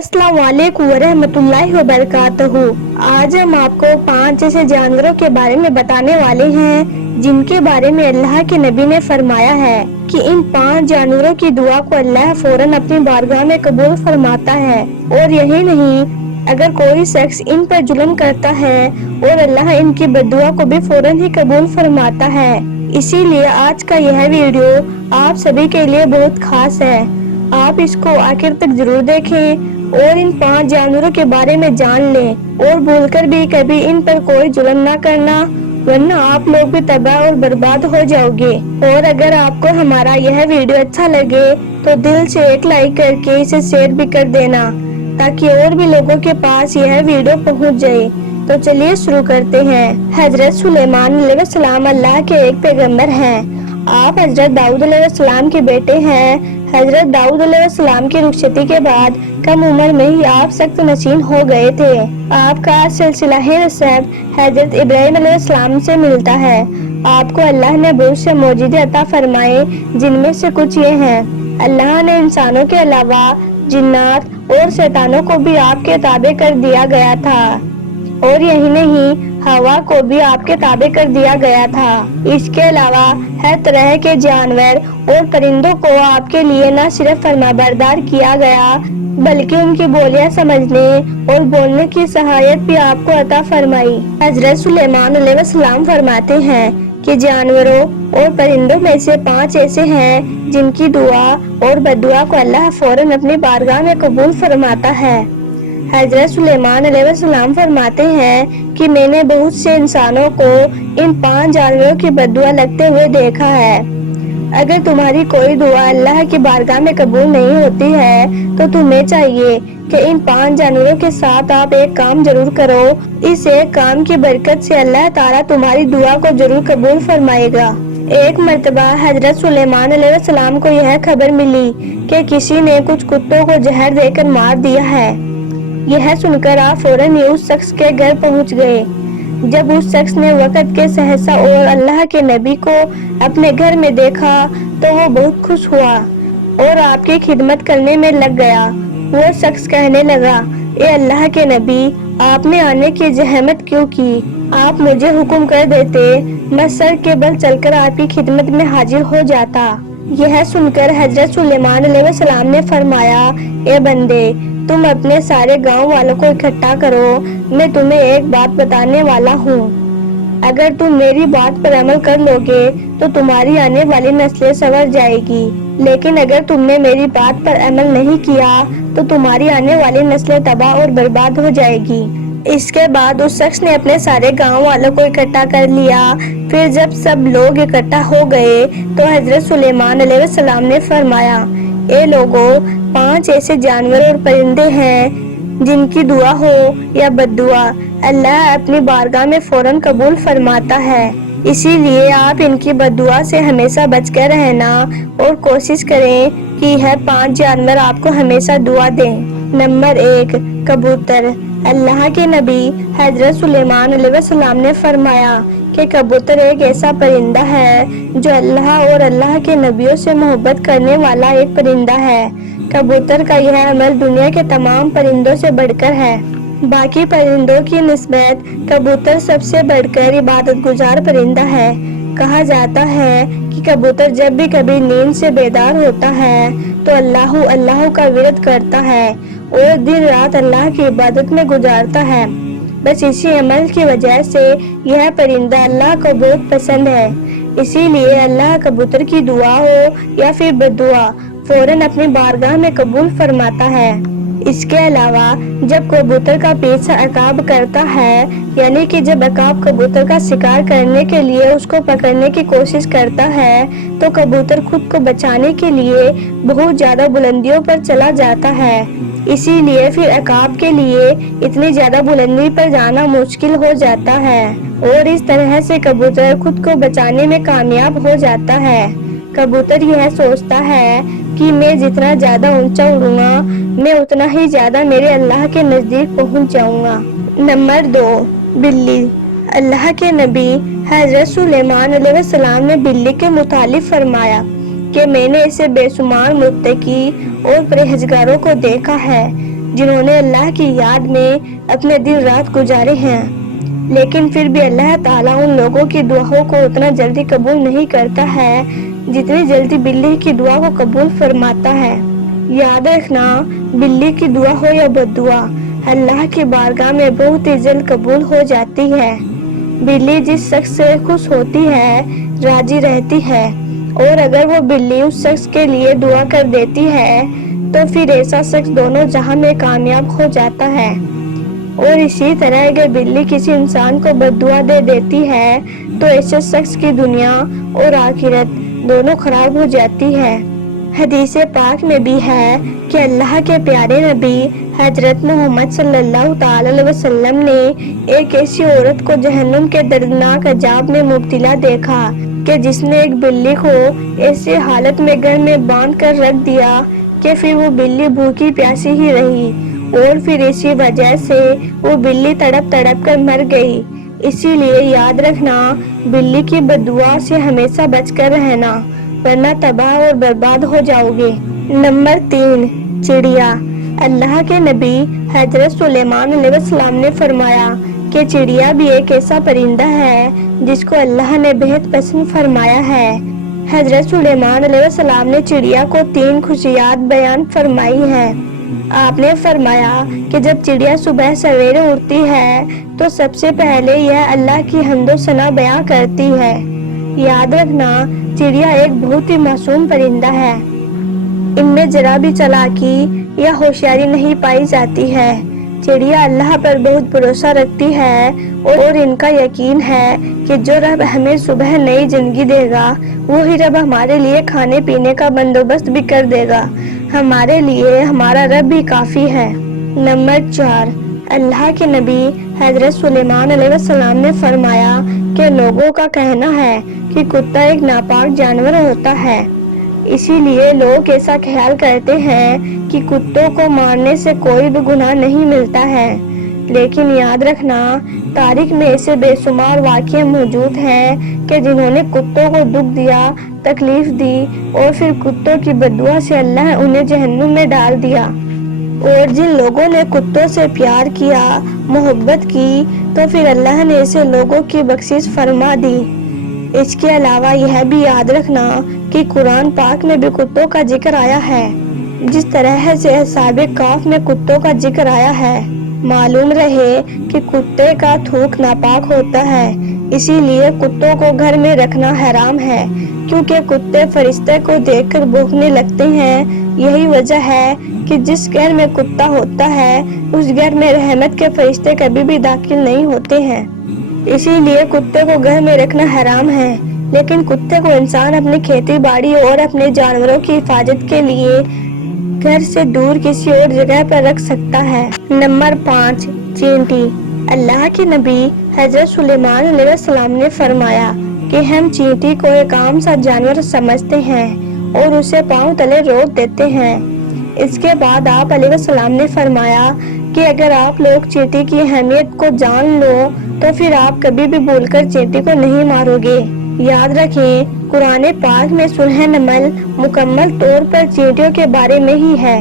अस्सलाम वालेकुम वरहमतुल्लाहि वबरकातुहू। आज हम आपको 5 ऐसे जानवरों के बारे में बताने वाले हैं जिनके बारे में अल्लाह के नबी ने फरमाया है कि इन 5 जानवरों की दुआ को अल्लाह फौरन अपनी बारगाह में कबूल फरमाता है। और यही नहीं, अगर कोई शख्स इन पर जुल्म करता है और अल्लाह इनकी बद्दुआ को भी फौरन ही कबूल फरमाता है। इसीलिए आज का यह वीडियो आप सभी के लिए बहुत खास है। आप इसको आखिर तक जरूर देखें और इन 5 जानवरों के बारे में जान लें और भूलकर भी कभी इन पर कोई जुल्म ना करना, वरना आप लोग भी तबाह और बर्बाद हो जाओगे। और अगर आपको हमारा यह वीडियो अच्छा लगे तो दिल से एक लाइक करके इसे शेयर भी कर देना ताकि और भी लोगों के पास यह वीडियो पहुंच जाए। तो चलिए शुरू करते हैं। हजरत सुलेमान अलैहिस्सलाम अल्लाह के एक पैगंबर हैं। आप हजरत दाऊद अलैहिस्सलाम के बेटे हैं। हजरत दाऊद अलैहिस्सलाम की रुखसती के बाद कम उम्र में ही आप सख्त नशीन हो गए थे। आपका सिलसिला नसब हजरत इब्राहिम अलैहिस्सलाम से मिलता है। आपको अल्लाह ने बहुत से मौजूदे अता फरमाए, जिनमें से कुछ ये हैं। अल्लाह ने इंसानों के अलावा जिन्नात और शैतानों को भी आपके ताबे कर दिया गया था, और यही नहीं, हवा को भी आपके ताबे कर दिया गया था। इसके अलावा हर तरह के जानवर और परिंदों को आपके लिए न सिर्फ फरमाबरदार किया गया, बल्कि उनकी बोलियां समझने और बोलने की सहायत भी आपको अता फरमाई। हजरत सुलेमान अलैहिस्सलाम फरमाते हैं कि जानवरों और परिंदों में से 5 ऐसे हैं जिनकी दुआ और बद्दुआ को अल्लाह फौरन अपनी बारगाह में कबूल फरमाता है। हजरत सुलेमान अलैहिस्सलाम फरमाते हैं कि मैंने बहुत से इंसानों को इन 5 जानवरों की बद्दुआ लगते हुए देखा है। अगर तुम्हारी कोई दुआ अल्लाह की बारगाह में कबूल नहीं होती है तो तुम्हें चाहिए कि इन 5 जानवरों के साथ आप एक काम जरूर करो। इस एक काम की बरकत से अल्लाह ताला तुम्हारी दुआ को जरूर कबूल फरमाएगा। एक मर्तबा हजरत सुलेमान अलैहिस्सलाम को यह खबर मिली कि किसी ने कुछ कुत्तों को जहर देकर मार दिया है। यह सुनकर आप फौरन ही उस शख्स के घर पहुंच गए। जब उस शख्स ने वक़्त के सहसा और अल्लाह के नबी को अपने घर में देखा तो वो बहुत खुश हुआ और आपकी खिदमत करने में लग गया। वो शख्स कहने लगा, ए अल्लाह के नबी, आपने आने की जहमत क्यों की? आप मुझे हुक्म कर देते, मैं सर के बल चलकर आपकी खिदमत में हाजिर हो जाता। यह सुनकर हजरत सुलेमान अलैहिस्सलाम ने फरमाया, ए बंदे, तुम अपने सारे गांव वालों को इकट्ठा करो, मैं तुम्हें एक बात बताने वाला हूँ। अगर तुम मेरी बात पर अमल कर लोगे तो तुम्हारी आने वाली नस्लें संवर जाएगी, लेकिन अगर तुमने मेरी बात पर अमल नहीं किया तो तुम्हारी आने वाली नस्लें तबाह और बर्बाद हो जाएगी। इसके बाद उस शख्स ने अपने सारे गांव वालों को इकट्ठा कर लिया। फिर जब सब लोग इकट्ठा हो गए तो हजरत सुलेमान अलैहिस्सलाम ने फरमाया, ए लोगों, 5 ऐसे जानवर और परिंदे हैं जिनकी दुआ हो या बद्दुआ अल्लाह अपनी बारगाह में फौरन कबूल फरमाता है। इसीलिए आप इनकी बद्दुआ से हमेशा बचकर रहना और कोशिश करें कि यह 5 जानवर आपको हमेशा दुआ दें। नंबर 1, कबूतर। अल्लाह के नबी हजरत सुलेमान अलैहिस्सलाम ने फरमाया कि कबूतर एक ऐसा परिंदा है जो अल्लाह और अल्लाह के नबियों से मोहब्बत करने वाला एक परिंदा है। कबूतर का यह अमल दुनिया के तमाम परिंदों से बढ़कर है। बाकी परिंदों की निस्बत कबूतर सबसे बढ़कर इबादत गुजार परिंदा है। कहा जाता है कि कबूतर जब भी कभी नींद से बेदार होता है तो अल्लाह अल्लाह का विरद करता है और दिन रात अल्लाह की इबादत में गुजारता है। बस इसी अमल की वजह से यह परिंदा अल्लाह को बहुत पसंद है। इसीलिए अल्लाह कबूतर की दुआ हो या फिर बद्दुआ फौरन अपनी बारगाह में कबूल फरमाता है। इसके अलावा जब कबूतर का पीछा अकाब करता है, यानी कि जब अकाब कबूतर का शिकार करने के लिए उसको पकड़ने की कोशिश करता है, तो कबूतर खुद को बचाने के लिए बहुत ज्यादा बुलंदियों पर चला जाता है। इसीलिए फिर अकाब के लिए इतनी ज्यादा बुलंदी पर जाना मुश्किल हो जाता है और इस तरह से कबूतर खुद को बचाने में कामयाब हो जाता है। कबूतर यह सोचता है कि मैं जितना ज्यादा ऊंचा उड़ूंगा, मैं उतना ही ज्यादा मेरे अल्लाह के नजदीक पहुंच जाऊंगा। नंबर 2, बिल्ली। अल्लाह के नबी हजरत सुलेमान अलैहिस्सलाम ने बिल्ली के मुतालिब फरमाया कि मैंने इसे बेशुमार मुत्तकी और परहेजगारों को देखा है। جنہوں نے اللہ کی یاد میں اپنے دن رات گزارے ہیں، لیکن پھر بھی اللہ تعالیٰ ان لوگوں کی دعاؤں کو اتنا جلدی قبول نہیں کرتا ہے جتنی جلدی بلی کی دعا کو قبول فرماتا ہے۔ یاد رکھنا، بلی کی دعا ہو یا بد دعا، اللہ کی بارگاہ میں بہت ہی جلد قبول ہو جاتی ہے۔ بلی جس شخص سے خوش ہوتی ہے، راضی رہتی ہے، اور اگر وہ بلی اس شخص کے لیے دعا کر دیتی ہے تو پھر ایسا شخص دونوں جہاں میں کامیاب ہو جاتا ہے۔ اور اسی طرح اگر بلی کسی انسان کو بد دعا دے دیتی ہے تو ایسے شخص کی دنیا اور آخرت دونوں خراب ہو جاتی ہے۔ حدیث پاک میں بھی ہے کہ اللہ کے پیارے نبی حضرت محمد صلی اللہ تعالی علیہ وسلم نے ایک ایسی عورت کو جہنم کے دردناک عذاب میں مبتلا دیکھا کہ جس نے ایک بلی کو ایسی حالت میں گھر میں باندھ کر رکھ دیا کہ پھر وہ بلی بھوکی پیاسی ہی رہی، اور پھر اسی وجہ سے وہ بلی تڑپ تڑپ کر مر گئی۔ اسی لیے یاد رکھنا، بلی کی بد دعا سے ہمیشہ بچ کر رہنا، ورنہ تباہ اور برباد ہو جاؤ گے۔ نمبر 3، چڑیا۔ اللہ کے نبی حضرت سلیمان علیہ السلام نے فرمایا کہ چڑیا بھی ایک ایسا پرندہ ہے جس کو اللہ نے بہت پسند فرمایا ہے۔ حضرت سلیمان علیہ السلام نے چڑیا کو 3 خصوصیات بیان فرمائی ہیں۔ آپ نے فرمایا کہ جب چڑیا صبح سویرے اٹھتی ہے تو سب سے پہلے یہ اللہ کی حمد و ثنا بیان کرتی ہے۔ یاد رکھنا، چڑیا ایک بہت ہی معصوم پرندہ ہے۔ ان میں ذرا بھی چالاکی یا ہوشیاری نہیں پائی جاتی ہے۔ چڑیا اللہ پر بہت بھروسہ رکھتی ہے اور ان کا یقین ہے کہ جو رب ہمیں صبح نئی زندگی دے گا وہی رب ہمارے لیے کھانے پینے کا بندوبست بھی کر دے گا۔ ہمارے لیے ہمارا رب بھی کافی ہے۔ نمبر 4، اللہ کے نبی حضرت سلیمان علیہ السلام نے فرمایا کہ لوگوں کا کہنا ہے کہ کتا ایک ناپاک جانور ہوتا ہے، اسی لیے لوگ ایسا خیال کرتے ہیں کہ کتوں کو مارنے سے کوئی بھی گناہ نہیں ملتا ہے، لیکن یاد رکھنا، تاریخ میں ایسے بے شمار واقعے موجود ہیں کہ جنہوں نے کتوں کو دکھ دیا، تکلیف دی، اور پھر کتوں کی بد دعا سے اللہ انہیں جہنم میں ڈال دیا۔ اور جن لوگوں نے کتوں سے پیار کیا، محبت کی، تو پھر اللہ نے ایسے لوگوں کی بخشش فرما دی۔ اس کے علاوہ یہ بھی یاد رکھنا کہ قرآن پاک میں بھی کتوں کا ذکر آیا ہے، جس طرح سے اصحاب کہف میں کتوں کا ذکر آیا ہے۔ معلوم رہے کہ کتے کا تھوک ناپاک ہوتا ہے، اسی لیے کتوں کو گھر میں رکھنا حرام ہے، کیونکہ کتے فرشتے کو دیکھ کر بھونکنے لگتے ہیں۔ یہی وجہ ہے کہ جس گھر میں کتا ہوتا ہے اس گھر میں رحمت کے فرشتے کبھی بھی داخل نہیں ہوتے ہیں۔ اسی لیے کتے کو گھر میں رکھنا حرام ہے، لیکن کتے کو انسان اپنی کھیتی باڑی اور اپنے جانوروں کی حفاظت کے لیے گھر سے دور کسی اور جگہ پر رکھ سکتا ہے۔ نمبر 5، چینٹی۔ اللہ کے نبی حضرت سلیمان علیہ السلام نے فرمایا کہ ہم چینٹی کو ایک عام سا جانور سمجھتے ہیں اور اسے پاؤں تلے روک دیتے ہیں۔ اس کے بعد آپ علیہ السلام نے فرمایا کہ اگر آپ لوگ چینٹی کی اہمیت کو جان لو تو پھر آپ کبھی بھی بھول کر چینٹی کو نہیں مارو گے۔ یاد رکھیں، قرآن پاک میں سورہ نمل مکمل طور پر چینٹیوں کے بارے میں ہی ہے،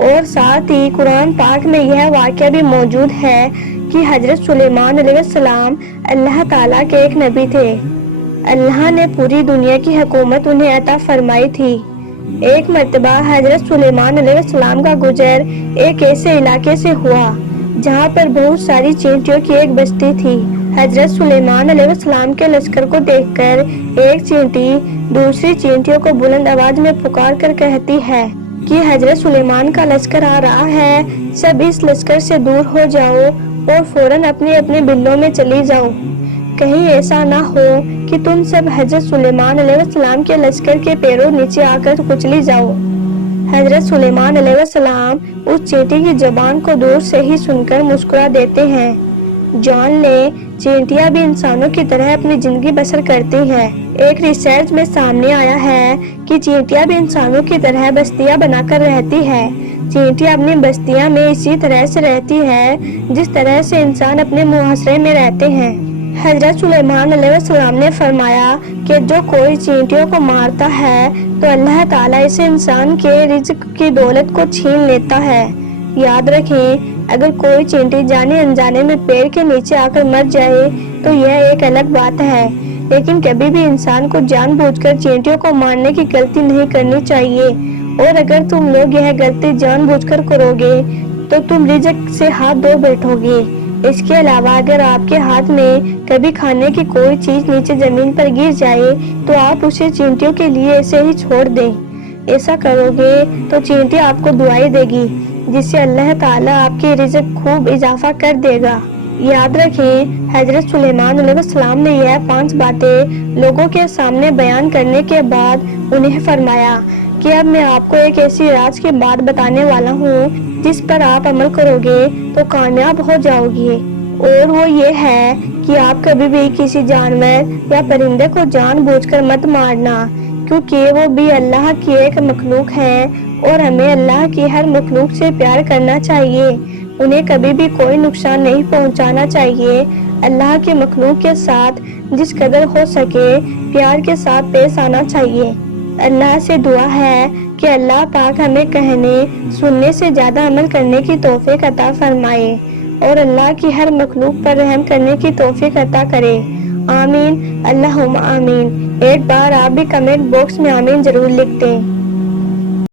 اور ساتھ ہی قرآن پاک میں یہ واقعہ بھی موجود ہے کہ حضرت سلیمان علیہ السلام اللہ تعالیٰ کے ایک نبی تھے۔ اللہ نے پوری دنیا کی حکومت انہیں عطا فرمائی تھی۔ ایک مرتبہ حضرت سلیمان علیہ السلام کا گزر ایک ایسے علاقے سے ہوا جہاں پر بہت ساری چینٹیوں کی ایک بستی تھی۔ حضرت سلیمان علیہ السلام کے لشکر کو دیکھ کر ایک چینٹی دوسری چینٹیوں کو بلند آواز میں پکار کر کہتی ہے کہ حضرت سلیمان کا لشکر آ رہا ہے، سب اس لشکر سے دور ہو جاؤ اور فوراً اپنے اپنے بلوں میں چلی جاؤ، کہیں ایسا نہ ہو کہ تم سب حضرت سلیمان علیہ السلام کے لشکر کے پیروں نیچے آ کر کچلی جاؤ۔ حضرت سلیمان علیہ السلام اس چینٹی کی زبان کو دور سے ہی سن کر مسکرا دیتے ہیں۔ جان لیں، چینٹیاں بھی انسانوں کی طرح اپنی زندگی بسر کرتی ہیں۔ ایک ریسرچ میں سامنے آیا ہے کہ چینٹیاں بھی انسانوں کی طرح بستیاں بنا کر رہتی ہے۔ چینٹیاں اپنی بستیاں میں اسی طرح سے رہتی ہے جس طرح سے انسان اپنے معاشرے میں رہتے ہیں۔ حضرت سلیمان علیہ السلام نے فرمایا کہ جو کوئی چینٹیوں کو مارتا ہے تو اللہ تعالیٰ اسے انسان کے رزق کی دولت کو چھین لیتا ہے۔ याद रखें, अगर कोई चींटी जाने अनजाने में पेड़ के नीचे आकर मर जाए तो यह एक अलग बात है, लेकिन कभी भी इंसान को जानबूझकर चींटियों को मारने की गलती नहीं करनी चाहिए। और अगर तुम लोग यह गलती जानबूझकर करोगे तो तुम रिज़्क से हाथ धो बैठोगे। इसके अलावा अगर आपके हाथ में कभी खाने की कोई चीज नीचे जमीन पर गिर जाए तो आप उसे चींटियों के लिए ऐसे ही छोड़ दें। ऐसा करोगे तो चींटी आपको दुआएं देगी, जिससे अल्लाह ताला आपके रिज़्क खूब इजाफा कर देगा। याद रखें, हजरत सुलेमान अलैहिस्सलाम ने यह 5 बातें लोगों के सामने बयान करने के बाद उन्हें फरमाया कि अब मैं आपको एक ऐसी राज की बात बताने वाला हूँ जिस पर आप अमल करोगे तो कामयाब हो जाओगे। और वो ये है कि आप कभी भी किसी जानवर या परिंदे को जानबूझकर मत मारना, क्योंकि वो भी अल्लाह की एक मखलूक है और हमें अल्लाह की हर मखलूक से प्यार करना चाहिए। उन्हें कभी भी कोई नुकसान नहीं पहुंचाना चाहिए। अल्लाह के मखलूक के साथ जिस कदर हो सके प्यार के साथ पेश आना चाहिए। अल्लाह से दुआ है कि अल्लाह पाक हमें कहने सुनने से ज्यादा अमल करने की तौफीक अता फरमाए और अल्लाह की हर मखलूक पर रहम करने की तौफीक अता करे। आमीन, अल्लाहुम्मा आमीन। एक बार आप भी कमेंट बॉक्स में आमीन जरूर लिख दें।